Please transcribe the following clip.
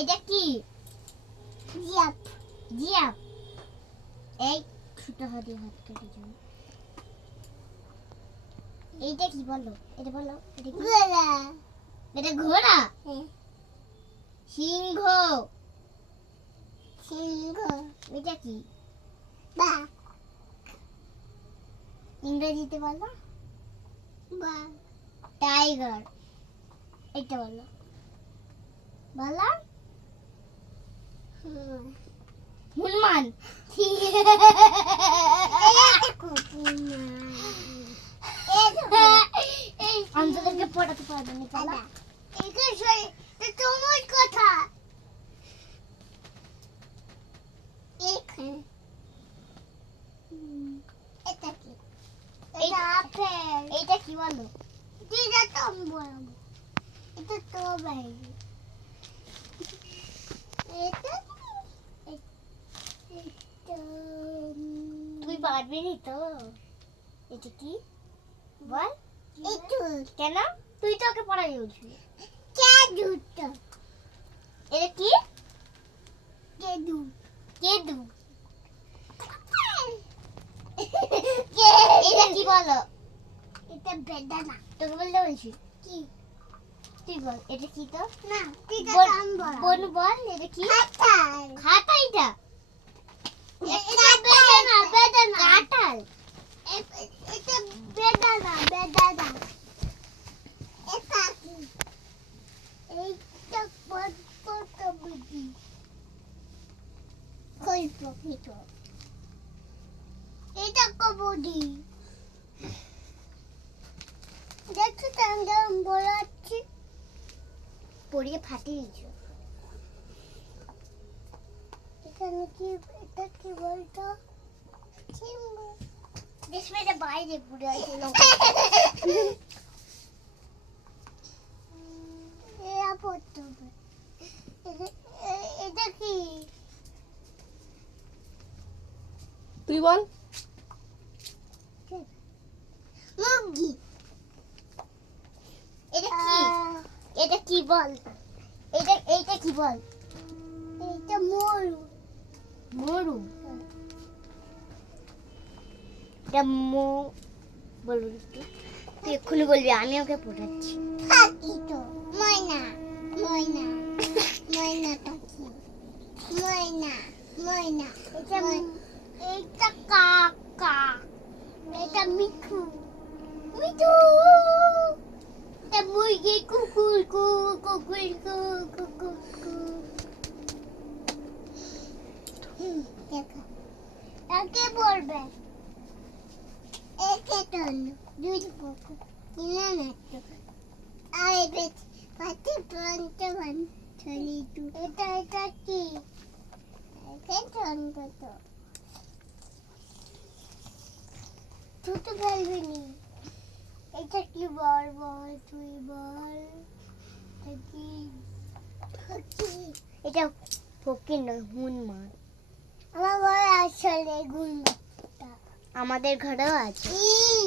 এটা কি? Giraffe. Giraffe. এই ছোট হাতে হাত কেটে যাবে। এইটা কি বলো? এটা বলো। এটা কি? ঘোড়া। এটা ঘোড়া। হ্যাঁ। সিংহ। সিংহ। এটা কি? বাঘ। ইংরেজিতে বলো। বাঘ। টাইগার। এটা বলো। বলো। হনুমান। অন্তদেরকে পড়াতে পারবে না চলো। তোমার কথা এটা কি? এটা আপেল। এইটা কি বলো? এটা তো বলবো। এটা তো ভাই। এটা তুই পারবি নি তো? এটা কি বল? একটু কেন? তুই তো ওকে পড়াই উঠবি। কেদু। এটা কি? কেদু। কেদু। এটা কি বলো? এটা বেদানা। তোকে বলতে বলছি। কি? তুই বল এটা কি তো? না, এটা বল, কাম বল। বল বল এটা কি? কাঁঠাল। খাতা এটা। এটা বেদানা, বেদানা। কাঁঠাল। এটা বেদানা, বেদানা। এটা কি? এইটা কত বুদ্ধি। কল্প কিছু। এটা কবডি। দেখছো তো আমি বলাচ্ছি। পড়িয়ে ফাটিয়ে দিচ্ছ। এখানে কি? এটা কি বলতো? চিংড়ি। দেশ মেয়েটা বাইরে ঘুরে আছে এরা পড়তে হবে। এটা কি? তুই বল। মুরগি। এটা কি? এটা কি বল? এইটা কি বল? এটা মরু। মরু। এটা বলবি একটু। তুই এক্ষুনি বলবি আমি ওকে পড়াচ্ছি। পাখি তো ময়না। ময়না। ময়না পাখি। ময়না। ময়না। এটা এটা কাকা। এটা মিঠু। মিঠু। এটা মুরগি। কুকুর কু কুকুর কু কুকুর কু। দেখো একে বলবে। একে তো দুই পক্ষ কিনা না তো আরে বেশ পাতে পঞ্চমান চলি তু এটা কি? একে চন্দ্র তো তুই তো বলবি নি। এটা কি বল বল তুই বল। এটা কি? এটা ফকির নয় হনুমান। আমার বল আসলে গুণ আমাদের ঘরেও আছে। কি?